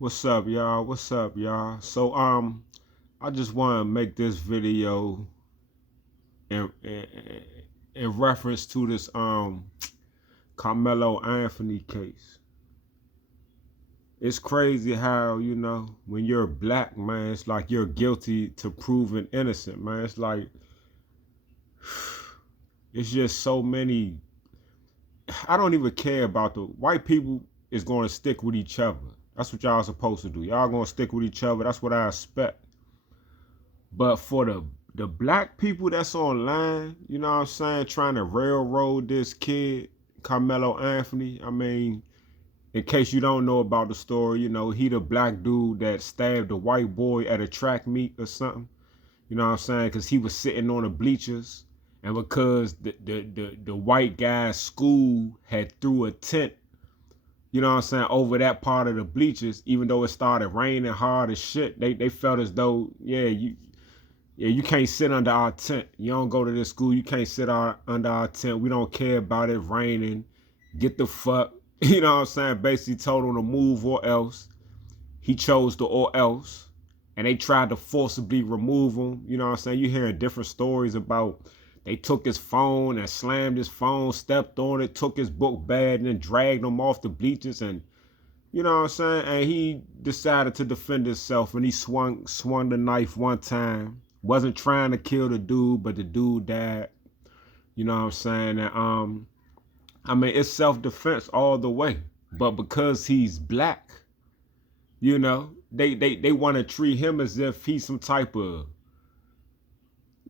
What's up, y'all? What's up, y'all? I just want to make this video in reference to this Carmelo Anthony case. It's crazy how when you're black, man, it's like you're guilty to proven innocent, man. It's like it's just so many. I don't even care about the white people is going to stick with each other. That's what y'all supposed to do. Y'all gonna stick with each other. That's what I expect. But for the black people that's online, you know what I'm saying, trying to railroad this kid, Carmelo Anthony. I mean, in case you don't know about the story, he the black dude that stabbed a white boy at a track meet or something. You know what I'm saying? Because he was sitting on the bleachers, and because the white guy's school had threw a tent, you know what I'm saying, over that part of the bleachers, even though it started raining hard as shit, they felt as though, you can't sit under our tent. You don't go to this school. You can't sit under our tent. We don't care about it raining. Get the fuck. You know what I'm saying? Basically told him to move or else. He chose the or else. And they tried to forcibly remove him. You know what I'm saying? You hearing different stories about they took his phone and slammed his phone, stepped on it, took his book bag, and then dragged him off the bleachers. And you know what I'm saying? And he decided to defend himself, and he swung the knife one time. Wasn't trying to kill the dude, but the dude died. You know what I'm saying? And I mean, it's self-defense all the way. But because he's black, they want to treat him as if he's some type of,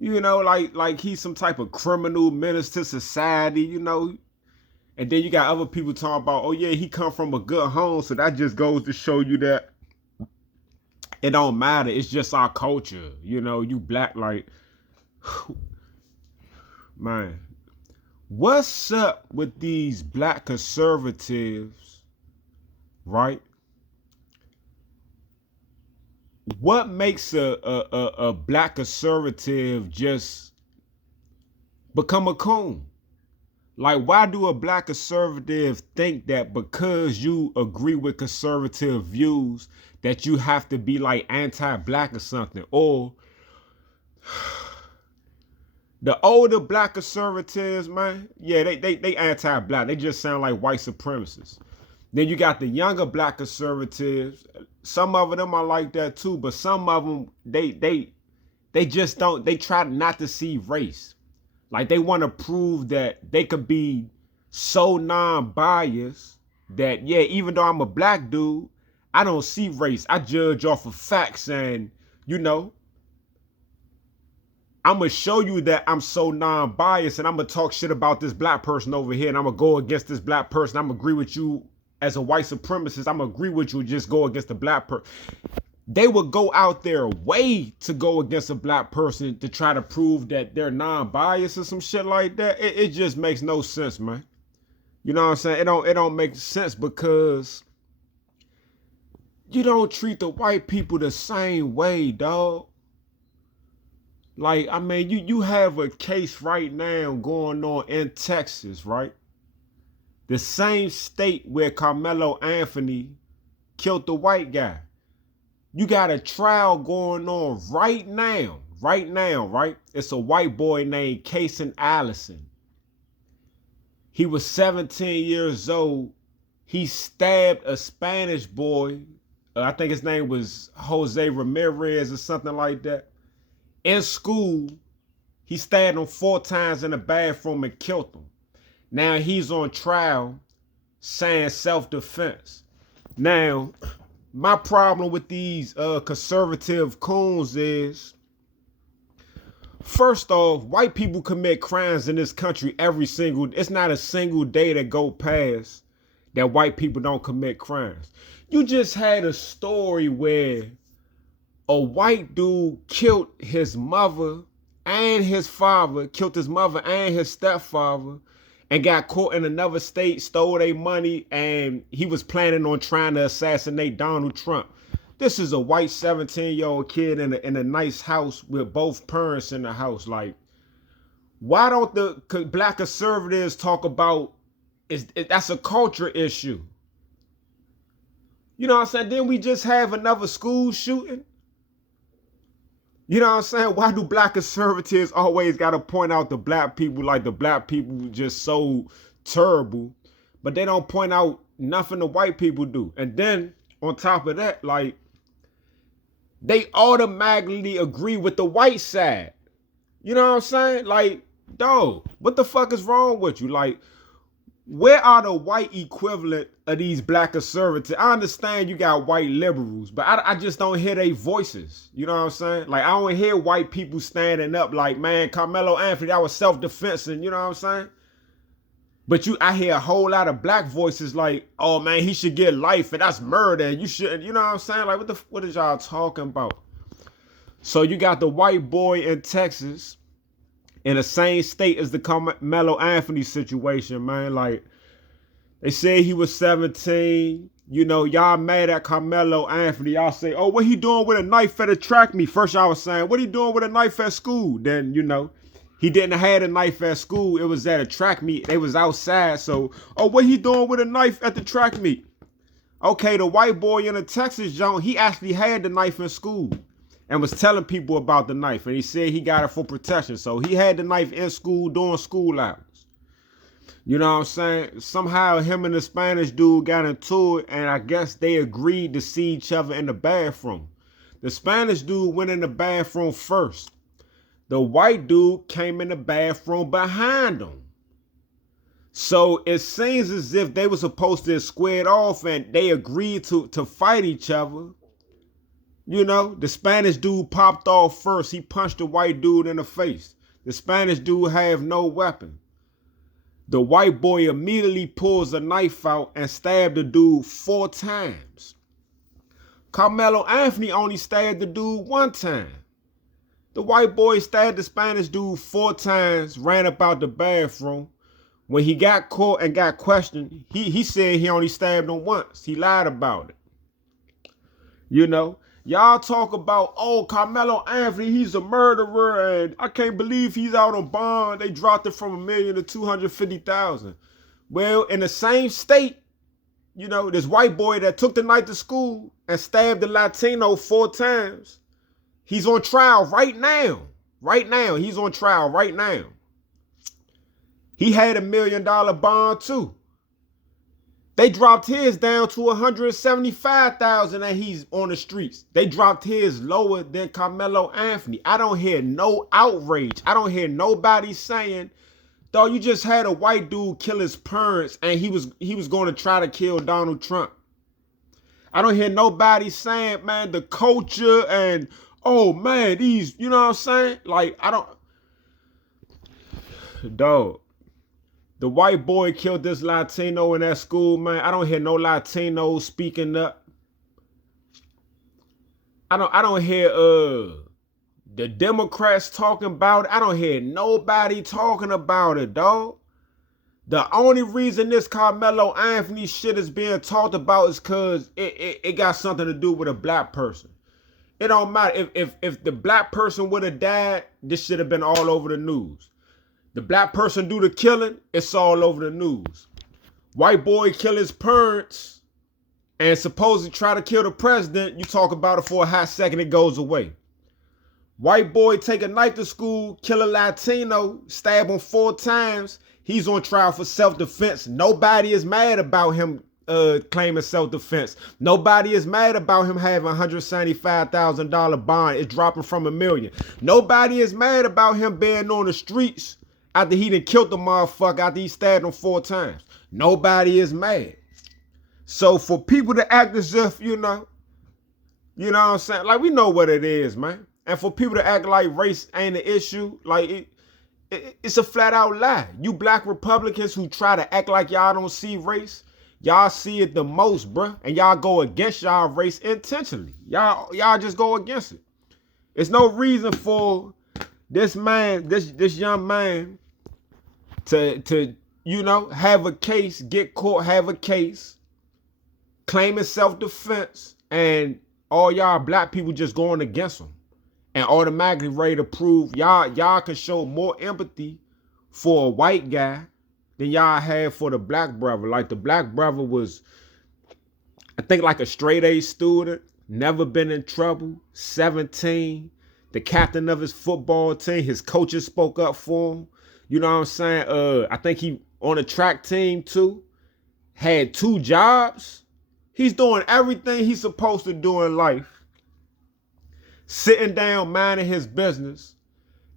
like he's some type of criminal menace to society. And then you got other people talking about, oh yeah, he come from a good home, so that just goes to show you that it don't matter. It's just our culture. You black, like, man, what's up with these black conservatives, right? What makes a black conservative just become a coon? Like, why do a black conservative think that because you agree with conservative views that you have to be like anti-black or something? Or the older black conservatives, man, yeah, they anti-black. They just sound like white supremacists. Then you got the younger black conservatives. Some of them are like that too, but some of them they just don't. They try not to see race. Like, they want to prove that they could be so non-biased that, yeah, even though I'm a black dude, I don't see race. I judge off of facts, and, I'm going to show you that I'm so non-biased, and I'm going to talk shit about this black person over here, and I'm going to go against this black person. I'm going to agree with you as a white supremacist. I'm going to agree with you and just go against the black person. They would go out their way to go against a black person to try to prove that they're non-biased or some shit like that. It just makes no sense, man. You know what I'm saying? It don't make sense because you don't treat the white people the same way, dog. Like, I mean, you have a case right now going on in Texas, right? The same state where Carmelo Anthony killed the white guy. You got a trial going on right now, right? It's a white boy named Cayson Allison. He was 17 years old. He stabbed a Spanish boy. I think his name was Jose Ramirez or something like that. In school, he stabbed him 4 times in the bathroom and killed him. Now he's on trial saying self-defense. Now, my problem with these conservative coons is, first off, white people commit crimes in this country it's not a single day that go past that white people don't commit crimes. You just had a story where a white dude killed his mother and his father, killed his mother and his stepfather, and got caught in another state, stole their money, and he was planning on trying to assassinate Donald Trump. This is a white 17-year-old kid in a nice house with both parents in the house. Like, why don't the black conservatives talk about that's a culture issue? You know what I'm saying? Then we just have another school shooting. You know what I'm saying? Why do black conservatives always got to point out the black people like the black people just so terrible, but they don't point out nothing the white people do? And then on top of that, like, they automatically agree with the white side. You know what I'm saying? Like, dog, what the fuck is wrong with you? Like, where are the white equivalent of these black conservatives? I understand you got white liberals, but I just don't hear their voices. You know what I'm saying? Like, I don't hear white people standing up like, man, Carmelo Anthony, that was self-defense, and you know what I'm saying? But I hear a whole lot of black voices like, oh man, he should get life, and that's murder, and you shouldn't, you know what I'm saying? Like, what is y'all talking about? So you got the white boy in Texas in the same state as the Carmelo Anthony situation, man. Like, they say he was 17. You know, y'all mad at Carmelo Anthony. Y'all say, oh, what he doing with a knife at a track meet? First y'all was saying, what he doing with a knife at school? Then, you know, he didn't have a knife at school. It was at a track meet. They was outside. So, oh, what he doing with a knife at the track meet? Okay, the white boy in the Texas zone, he actually had the knife in school and was telling people about the knife. And he said he got it for protection. So he had the knife in school during school hours. You know what I'm saying? Somehow him and the Spanish dude got into it, and I guess they agreed to see each other in the bathroom. The Spanish dude went in the bathroom first. The white dude came in the bathroom behind him. So it seems as if they were supposed to square it off and they agreed to fight each other. You know, the Spanish dude popped off first. He punched the white dude in the face. The Spanish dude have no weapon. The white boy immediately pulls a knife out and stabbed the dude 4 times. Carmelo Anthony only stabbed the dude 1 time. The white boy stabbed the Spanish dude 4 times, ran up out the bathroom. When he got caught and got questioned, he said he only stabbed him once. He lied about it. You know, y'all talk about, oh, Carmelo Anthony, he's a murderer, and I can't believe he's out on bond. They dropped it from $1 million to $250,000. Well, in the same state, you know, this white boy that took the knife to school and stabbed the Latino 4 times, he's on trial right now. Right now, he's on trial right now. He had $1 million bond too. They dropped his down to $175,000 and he's on the streets. They dropped his lower than Carmelo Anthony. I don't hear no outrage. I don't hear nobody saying, dog, you just had a white dude kill his parents and he was going to try to kill Donald Trump. I don't hear nobody saying, man, the culture and, oh man, these, you know what I'm saying? Like, I don't, dog. The white boy killed this Latino in that school, man. I don't hear no Latinos speaking up. I don't hear the Democrats talking about it. I don't hear nobody talking about it, dog. The only reason this Carmelo Anthony shit is being talked about is because it got something to do with a black person. It don't matter. If the black person would have died, this should have been all over the news. The black person do the killing, it's all over the news. White boy kill his parents and supposedly try to kill the president, you talk about it for a hot second, it goes away. White boy take a knife to school, kill a Latino, stab him 4 times, he's on trial for self-defense. Nobody is mad about him claiming self-defense. Nobody is mad about him having $175,000 bond. It's dropping from $1 million. Nobody is mad about him being on the streets after he done killed the motherfucker, after he stabbed him 4 times. Nobody is mad. So for people to act as if, you know what I'm saying? Like, we know what it is, man. And for people to act like race ain't an issue, like it's a flat out lie. You black Republicans who try to act like y'all don't see race, y'all see it the most, bruh. And y'all go against y'all race intentionally. Y'all just go against it. There's no reason for this man, this young man to you know, have a case, get caught, have a case, claiming self-defense, and all y'all black people just going against him and automatically ready to prove y'all can show more empathy for a white guy than y'all had for the black brother. Like, the black brother was, I think like a straight A student, never been in trouble, 17, the captain of his football team, his coaches spoke up for him. You know what I'm saying? I think he on a track team too, had 2 jobs. He's doing everything he's supposed to do in life. Sitting down, minding his business,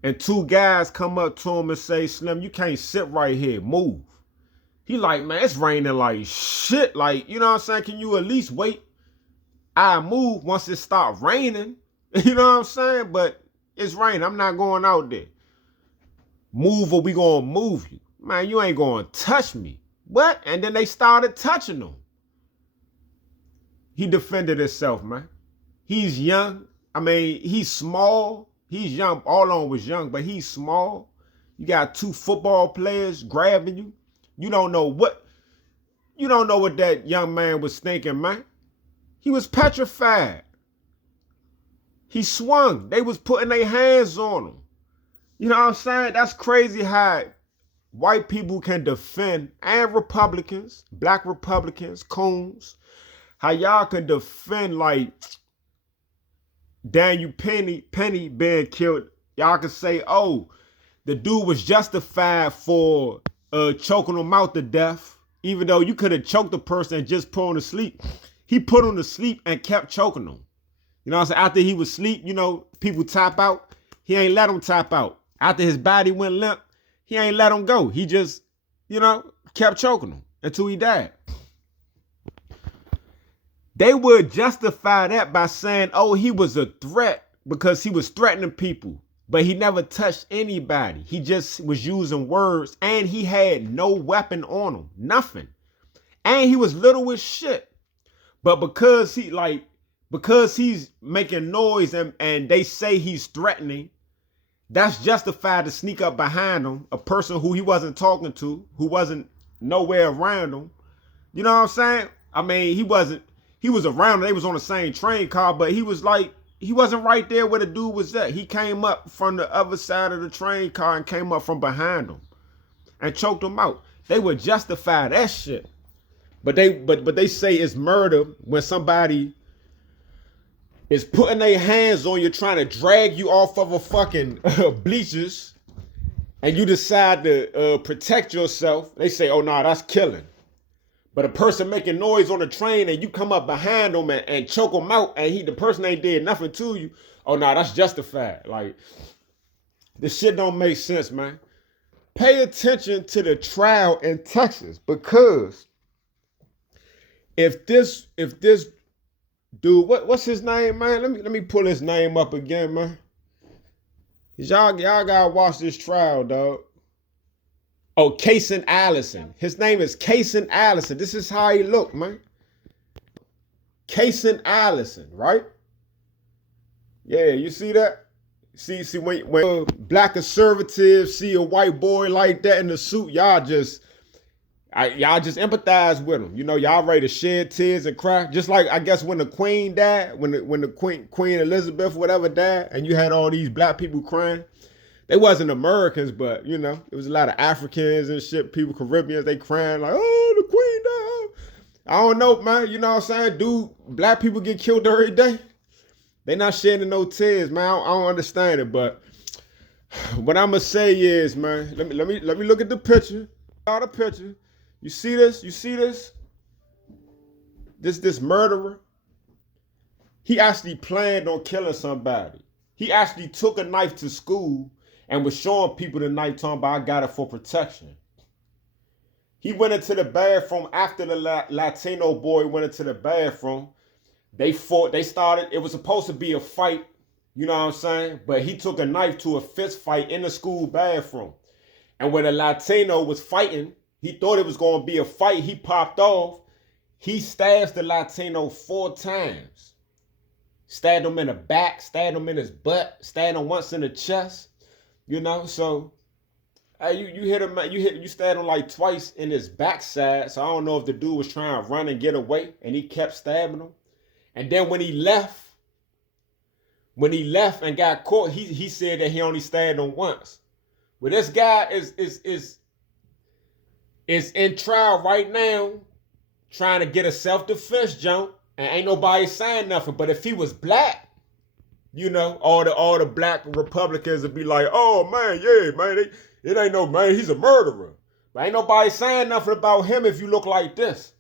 and 2 guys come up to him and say, Slim, you can't sit right here, move. He like, man, it's raining like shit. Like, you know what I'm saying? Can you at least wait? I move once it starts raining. You know what I'm saying? But it's raining. I'm not going out there. Move or we gonna move you. Man, you ain't gonna touch me. What? And then they started touching him. He defended himself, man. He's young. I mean, he's small. He's young. All on was young, but he's small. You got 2 football players grabbing you. You don't know what that young man was thinking, man. He was petrified. He swung. They was putting their hands on him. You know what I'm saying? That's crazy how white people can defend, and Republicans, black Republicans, coons, how y'all can defend like Daniel Penny being killed. Y'all can say, oh, the dude was justified for choking him out to death, even though you could have choked the person and just put him to sleep. He put him to sleep and kept choking him. You know what I'm saying? After he was asleep, you know, people tap out. He ain't let him tap out. After his body went limp, he ain't let him go. He just, you know, kept choking him until he died. They would justify that by saying, oh, he was a threat because he was threatening people, but he never touched anybody. He just was using words, and he had no weapon on him, nothing. And he was little as shit. But because he's making noise and they say he's threatening, that's justified to sneak up behind him, a person who he wasn't talking to, who wasn't nowhere around him. You know what I'm saying? I mean, he was around him. They was on the same train car, but he wasn't right there where the dude was at. He came up from the other side of the train car and came up from behind him and choked him out. They would justify that shit. But they say it's murder when somebody is putting their hands on you, trying to drag you off of a fucking bleachers, and you decide to protect yourself. They say, oh, no, that's killing. But a person making noise on the train and you come up behind them and choke them out, and the person ain't did nothing to you, oh, no, that's justified. Like, this shit don't make sense, man. Pay attention to the trial in Texas, because if this dude, what's his name, man? Let me pull his name up again, man. Y'all gotta watch this trial, dog. Oh, Cayson Allison. His name is Cayson Allison. This is how he look, man. Cayson Allison, right? Yeah, you see that? See when black conservatives see a white boy like that in the suit, y'all just empathize with him. You know, y'all ready to shed tears and cry. Just like, I guess, when the Queen died, when the Queen Elizabeth, whatever, died, and you had all these black people crying. They wasn't Americans, but, you know, it was a lot of Africans and shit, people, Caribbeans, they crying like, oh, the Queen died. I don't know, man. You know what I'm saying? Dude, black people get killed every day. They not shedding no tears, man. I don't understand it, but what I'm gonna say is, man, let me look at the picture. The picture. You see this? You see this? This murderer. He actually planned on killing somebody. He actually took a knife to school and was showing people the knife, talking about, I got it for protection. He went into the bathroom after the Latino boy went into the bathroom. They fought. They started. It was supposed to be a fight. You know what I'm saying? But he took a knife to a fist fight in the school bathroom. And when the Latino was fighting, he thought it was going to be a fight. He popped off. He stabs the Latino 4 times. Stabbed him in the back, stabbed him in his butt, stabbed him once in the chest. You know, so you hit him, you stabbed him like twice in his backside. So I don't know if the dude was trying to run and get away, and he kept stabbing him. And then when he left and got caught, he said that he only stabbed him once. Well, this guy is in trial right now, trying to get a self-defense jump. And ain't nobody saying nothing. But if he was black, you know, all the black Republicans would be like, oh man, yeah, man, it ain't no man, he's a murderer. But ain't nobody saying nothing about him if you look like this.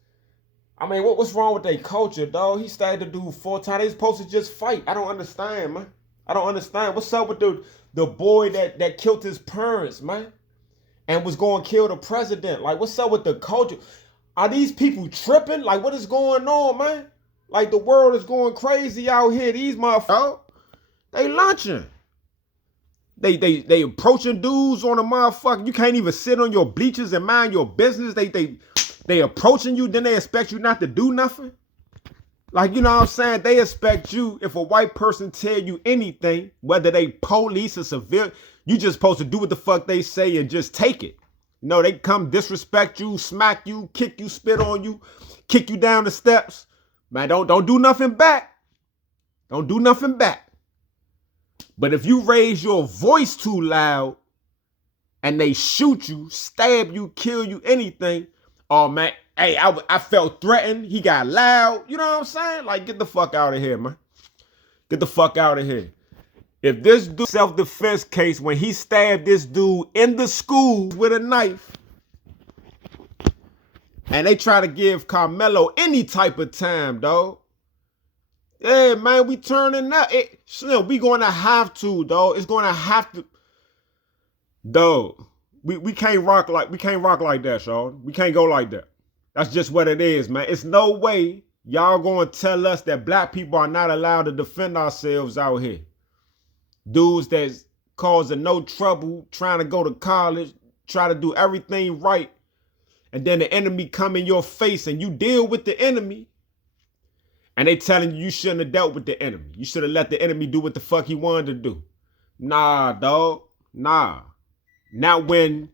I mean, what's wrong with their culture, dog? He started to do 4 times. They supposed to just fight. I don't understand, man. I don't understand. What's up with the boy that killed his parents, man? And was going to kill the president. Like, what's up with the culture? Are these people tripping? Like, what is going on, man? Like, the world is going crazy out here. These motherfuckers, they lunching. They approaching dudes on a motherfucker. You can't even sit on your bleachers and mind your business. They approaching you, then they expect you not to do nothing. Like, you know what I'm saying? They expect you, if a white person tell you anything, whether they police or civilian, you just supposed to do what the fuck they say and just take it. No, they come disrespect you, smack you, kick you, spit on you, kick you down the steps. Man, don't do nothing back. Don't do nothing back. But if you raise your voice too loud and they shoot you, stab you, kill you, anything, oh man, hey, I felt threatened. He got loud. You know what I'm saying? Like, get the fuck out of here, man. Get the fuck out of here. If this dude self-defense case, when he stabbed this dude in the school with a knife, and they try to give Carmelo any type of time, dog. Yeah, man, we turning up. We going to have to, dog. It's going to have to. Dog, we can't rock like that, Sean. We can't go like that. That's just what it is, man. It's no way y'all going to tell us that black people are not allowed to defend ourselves out here. Dudes that's causing no trouble, trying to go to college, try to do everything right, and then the enemy come in your face and you deal with the enemy, and they telling you shouldn't have dealt with the enemy. You should have let the enemy do what the fuck he wanted to do. Nah, dog. Nah. Now when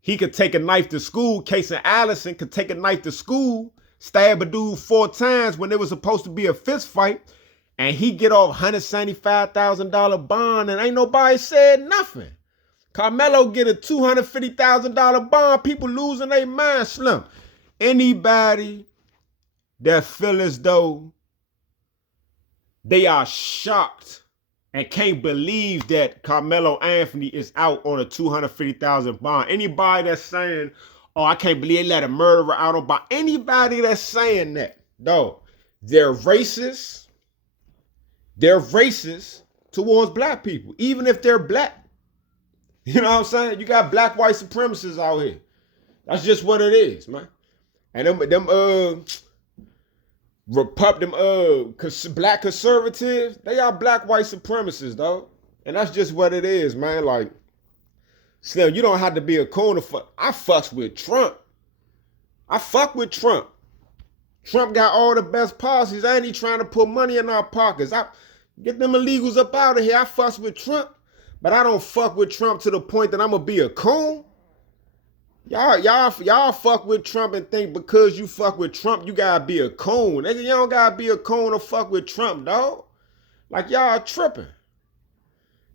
he could take a knife to school, Cayson Allison could take a knife to school, stab a dude 4 times when it was supposed to be a fist fight, and he get off $175,000 bond, and ain't nobody said nothing. Carmelo get a $250,000 bond. People losing their mind. Slim. Anybody that feel as though they are shocked and can't believe that Carmelo Anthony is out on a $250,000 bond. Anybody that's saying, oh, I can't believe they let a murderer out on bond. Anybody that's saying that, no, they're racist. They're racist towards black people, even if they're black. You know what I'm saying? You got black white supremacists out here. That's just what it is, man. And black conservatives, they are black white supremacists, dog. And that's just what it is, man. Like, Slim, you don't have to be a coon to fuck. I fucks with Trump. I fuck with Trump. Trump got all the best policies. I ain't even trying to put money in our pockets. I get them illegals up out of here. I fucks with Trump, but I don't fuck with Trump to the point that I'm gonna be a coon. Y'all fuck with Trump and think because you fuck with Trump, you gotta be a coon. Nigga, you don't gotta be a coon to fuck with Trump, dog. Like, y'all tripping.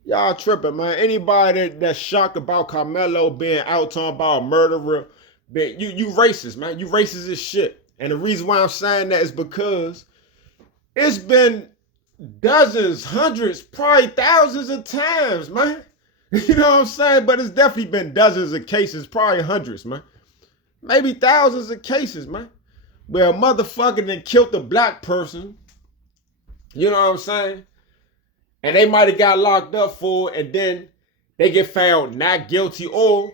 Y'all tripping, man. Anybody that's shocked about Carmelo being out talking about a murderer, you racist, man. You racist as shit. And the reason why I'm saying that is because it's been dozens, hundreds, probably thousands of times, man. You know what I'm saying? But it's definitely been dozens of cases, probably hundreds, man. Maybe thousands of cases, man. Where a motherfucker done killed a black person. You know what I'm saying? And they might have got locked up for it, and then they get found not guilty, or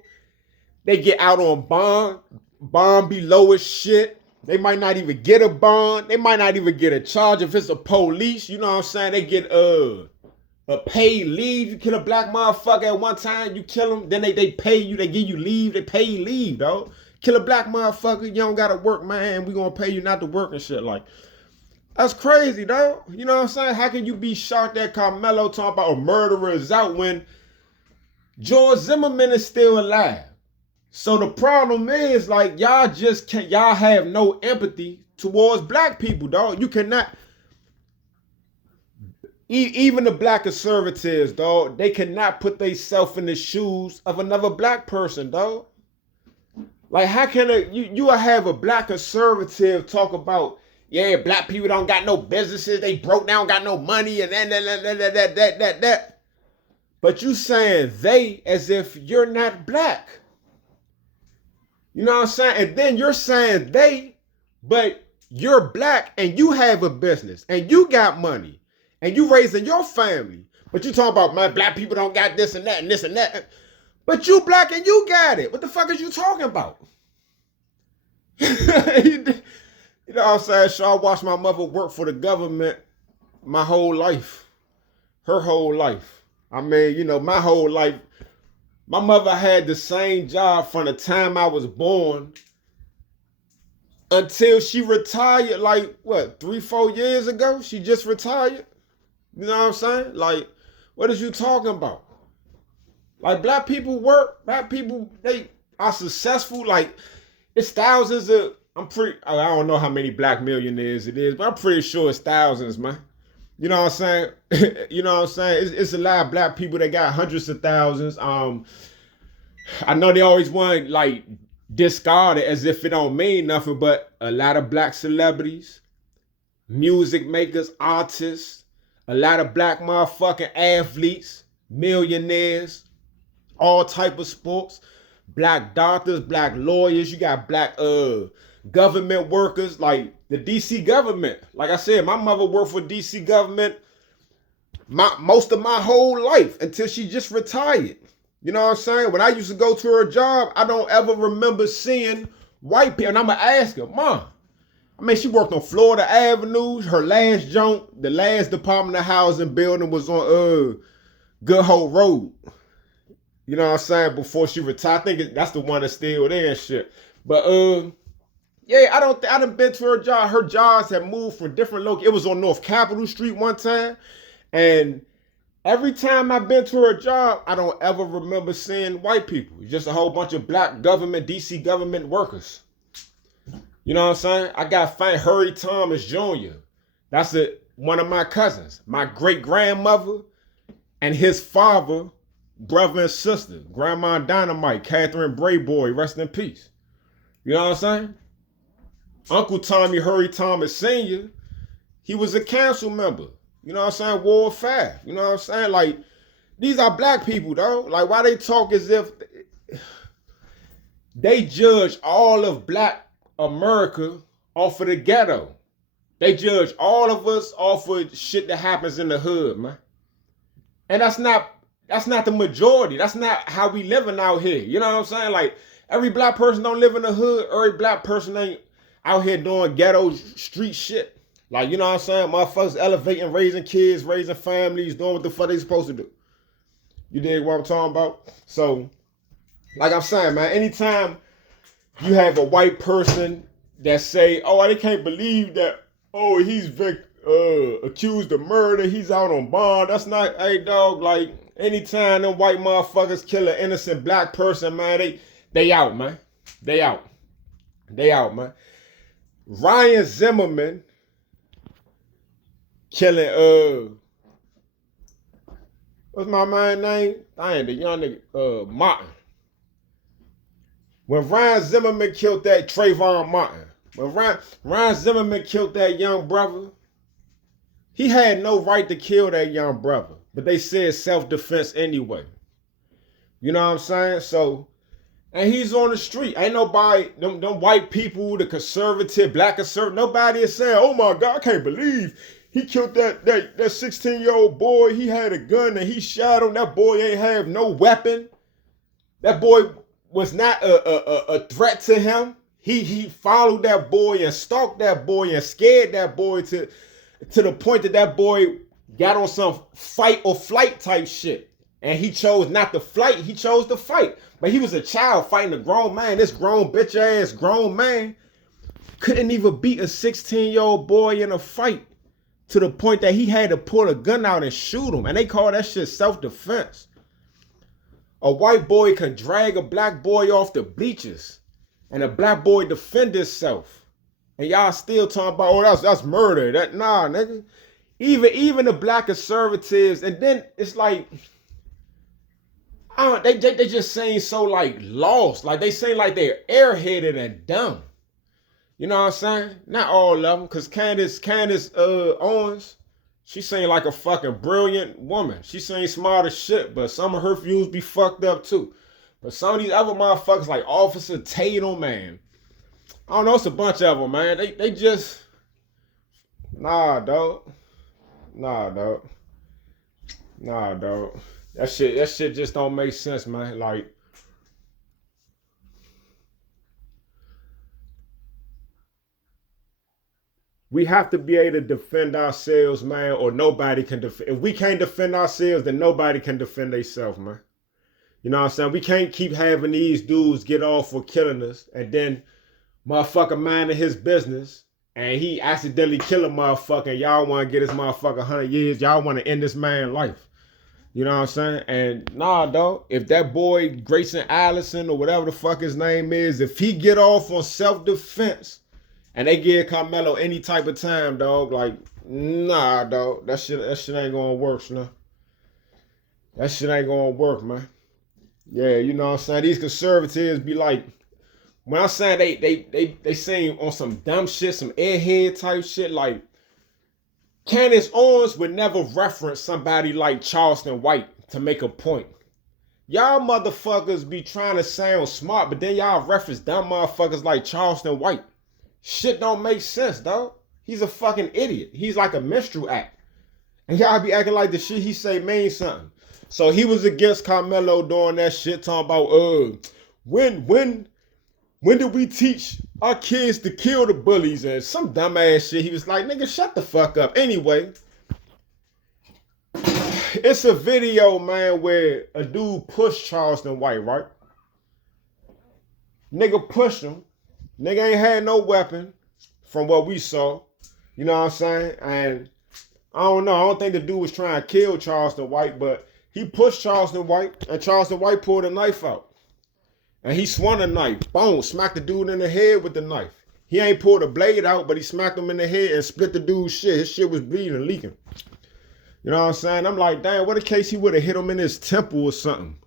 they get out on bond. Bond be low as shit. They might not even get a bond. They might not even get a charge if it's a police. You know what I'm saying? They get a paid leave. You kill a black motherfucker at one time, you kill them. Then they pay you. They give you leave. They pay you leave, dog. Kill a black motherfucker. You don't got to work, man. We going to pay you not to work and shit. Like, that's crazy, dog. You know what I'm saying? How can you be shocked that Carmelo talking about a murderer is out when George Zimmerman is still alive? So the problem is, like, y'all just can't, y'all have no empathy towards black people, dog. You cannot, even the black conservatives, dog, they cannot put themselves in the shoes of another black person, dog. Like, how can you have a black conservative talk about Yeah, black people don't got no businesses. They broke down, got no money, and that. But you saying they as if you're not black. You know what I'm saying? And then you're saying they, but you're black and you have a business and you got money and you raising your family. But you talking about, man, black people don't got this and that and this and that. But you black and you got it. What the fuck is you talking about? You know what I'm saying? So I watched my mother work for the government my whole life. Her whole life. I mean, you know, my whole life. My mother had the same job from the time I was born until she retired, like, what, 3-4 years ago? She just retired? You know what I'm saying? Like, what is you talking about? Like, black people work, black people, they are successful. Like, it's thousands of, I don't know how many black millionaires it is, but I'm pretty sure it's thousands, man. You know what I'm saying? You know what I'm saying? It's a lot of black people that got hundreds of thousands. I know they always want to, like, discard it as if it don't mean nothing, but a lot of black celebrities, music makers, artists, a lot of black motherfucking athletes, millionaires, all type of sports, black doctors, black lawyers, you got black government workers, like the DC government. Like I said, my mother worked for DC government most of my whole life until she just retired. You know what I'm saying? When I used to go to her job, I don't ever remember seeing white people. And I'm going to ask her, Mom, I mean, she worked on Florida Avenue. Her last joint, the last Department of Housing building was on Good Hope Road. You know what I'm saying? Before she retired. I think that's the one that's still there and shit. But yeah, I done been to her job. Her jobs have moved from different locations. It was on North Capitol Street one time. And every time I've been to her job, I don't ever remember seeing white people. It's just a whole bunch of black government, DC government workers. You know what I'm saying? I got Harry Thomas Jr. That's one of my cousins. My great-grandmother and his father, brother and sister, Grandma Dynamite, Catherine Brayboy, rest in peace. You know what I'm saying? Uncle Tommy Hurry Thomas Sr., he was a council member. You know what I'm saying? Ward 5. You know what I'm saying? Like, these are black people, though. Like, why they talk as if they judge all of black America off of the ghetto. They judge all of us off of shit that happens in the hood, man. And that's not the majority. That's not how we living out here. You know what I'm saying? Like, every black person don't live in the hood. Every black person ain't out here doing ghetto street shit. Like, you know what I'm saying? Motherfuckers elevating, raising kids, raising families, doing what the fuck they supposed to do. You dig what I'm talking about? So, like I'm saying, man, anytime you have a white person that say, oh, I can't believe that, oh, he's accused of murder, he's out on bond. That's not, hey, dog, like, anytime them white motherfuckers kill an innocent black person, man, they out, man. They out, man. Ryan Zimmerman killing, what's my man's name? Dang, the young nigga, Martin. When Ryan Zimmerman killed that Trayvon Martin, when Ryan Zimmerman killed that young brother, he had no right to kill that young brother, but they said self-defense anyway. You know what I'm saying? So, and he's on the street. Ain't nobody, them white people, the conservative, black conservative, nobody is saying, oh my God, I can't believe he killed that 16-year-old boy. He had a gun and he shot him. That boy ain't have no weapon. That boy was not a threat to him. He followed that boy and stalked that boy and scared that boy to the point that boy got on some fight or flight type shit. And he chose not to fight, he chose to fight. But he was a child fighting a grown man. This grown bitch ass grown man couldn't even beat a 16-year-old boy in a fight to the point that he had to pull a gun out and shoot him. And they call that shit self-defense. A white boy can drag a black boy off the bleachers and a black boy defend himself. And y'all still talking about, oh, that's murder. Nah, nigga. Even the black conservatives, and then it's like, they just seem so like lost. Like they seem like they're airheaded and dumb. You know what I'm saying? Not all of them, because Candace Owens, she seemed like a fucking brilliant woman. She seemed smart as shit, but some of her views be fucked up too. But some of these other motherfuckers like Officer Tatum, man. I don't know, it's a bunch of them, man. They just, nah, dog. Nah, dog. Nah, dog. That shit just don't make sense, man. Like, we have to be able to defend ourselves, man, or nobody can defend. If we can't defend ourselves, then nobody can defend themselves, man. You know what I'm saying? We can't keep having these dudes get off for killing us and then motherfucker minding his business and he accidentally kill a motherfucker and y'all want to get this motherfucker 100 years. Y'all want to end this man's life. You know what I'm saying? And nah, dog, if that boy Cayson Allison or whatever the fuck his name is, if he get off on self-defense and they give Carmelo any type of time, dog, like, nah, dog, that shit ain't gonna work, man. That shit ain't gonna work, man. Yeah, you know what I'm saying? These conservatives be like, when I'm saying they saying on some dumb shit, some airhead type shit, like Candace Owens would never reference somebody like Charleston White to make a point. Y'all motherfuckers be trying to sound smart, but then y'all reference dumb motherfuckers like Charleston White. Shit don't make sense, dog. He's a fucking idiot. He's like a minstrel act. And y'all be acting like the shit he say means something. So he was against Carmelo doing that shit, talking about when did we teach our kids to kill the bullies and some dumbass shit. He was like, nigga, shut the fuck up. Anyway, it's a video, man, where a dude pushed Charleston White, right? Nigga pushed him. Nigga ain't had no weapon from what we saw. You know what I'm saying? And I don't know. I don't think the dude was trying to kill Charleston White, but he pushed Charleston White, and Charleston White pulled a knife out. And he swung a knife. Boom, smacked the dude in the head with the knife. He ain't pulled a blade out, but he smacked him in the head and split the dude's shit. His shit was bleeding and leaking. You know what I'm saying? I'm like, damn, what a case he would have hit him in his temple or something.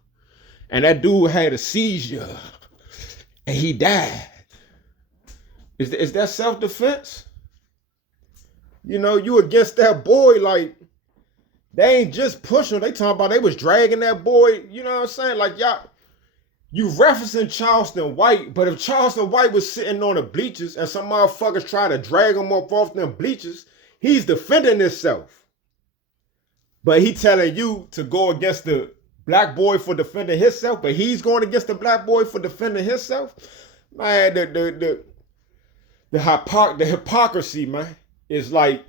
And that dude had a seizure. And he died. Is that self-defense? You know, you against that boy, like, they ain't just pushing. They talking about they was dragging that boy. You know what I'm saying? Like, y'all, you referencing Charleston White, but if Charleston White was sitting on the bleachers and some motherfuckers try to drag him up off them bleachers, he's defending himself. But he telling you to go against the black boy for defending himself, but he's going against the black boy for defending himself. Man, the hypocrisy, man, is like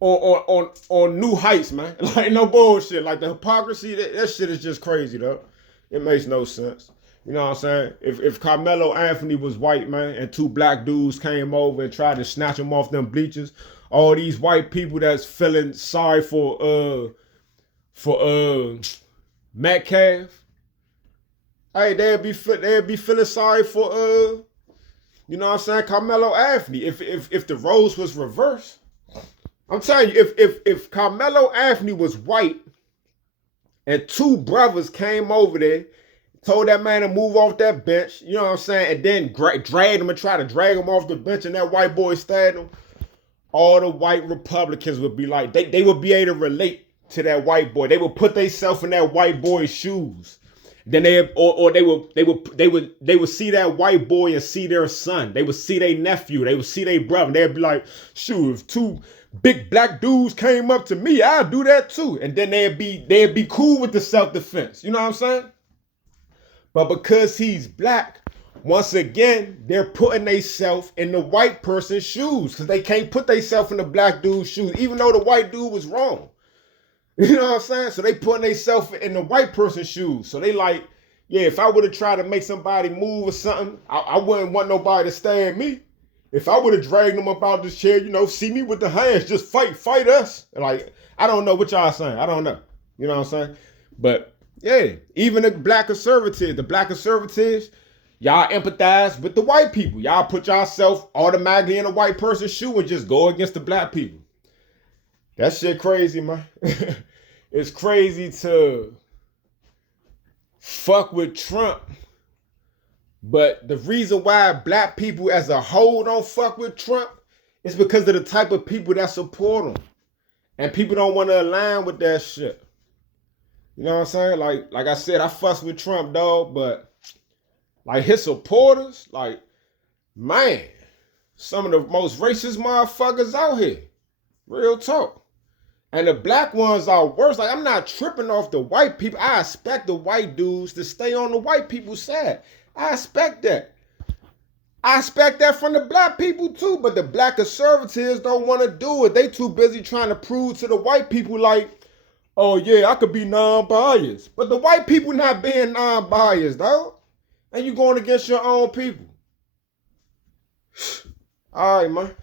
on new heights, man. Like, no bullshit. Like, the hypocrisy, that shit is just crazy, though. It makes no sense. You know what I'm saying? If Carmelo Anthony was white, man, and two black dudes came over and tried to snatch him off them bleachers, all these white people that's feeling sorry for Metcalf, hey, they'd be feeling sorry for you know what I'm saying, Carmelo Anthony. If the roles was reversed, I'm telling you, if Carmelo Anthony was white and two brothers came over there, told that man to move off that bench, you know what I'm saying, and then dragged him and try to drag him off the bench, and that white boy stabbed him, all the white Republicans would be like, they would be able to relate to that white boy. They would put themselves in that white boy's shoes. Then they would see that white boy and see their son. They would see their nephew. They would see their brother. They'd be like, shoot, if two big black dudes came up to me, I'd do that too. And then they'd be cool with the self-defense. You know what I'm saying? But because he's black, once again, they're putting themselves in the white person's shoes because they can't put themselves in the black dude's shoes, even though the white dude was wrong. You know what I'm saying? So they putting themselves in the white person's shoes. So they like, yeah, if I would have tried to make somebody move or something, I wouldn't want nobody to stab me. If I would have dragged them up out this chair, you know, see me with the hands, just fight us. Like, I don't know what y'all saying. I don't know. You know what I'm saying? But yeah, even the black conservatives, y'all empathize with the white people. Y'all put yourself automatically in a white person's shoe and just go against the black people. That shit crazy, man. It's crazy to fuck with Trump But the reason why black people as a whole don't fuck with Trump is because of the type of people that support him. And people don't want to align with that shit. You know what I'm saying? Like I said, I fuss with Trump, dog, but like his supporters, like, man, some of the most racist motherfuckers out here. Real talk. And the black ones are worse. Like, I'm not tripping off the white people. I expect the white dudes to stay on the white people's side. I expect that. I expect that from the black people too, but the black conservatives don't want to do it. They too busy trying to prove to the white people like, oh yeah, I could be non-biased. But the white people not being non-biased, dog. And you going against your own people. All right, man.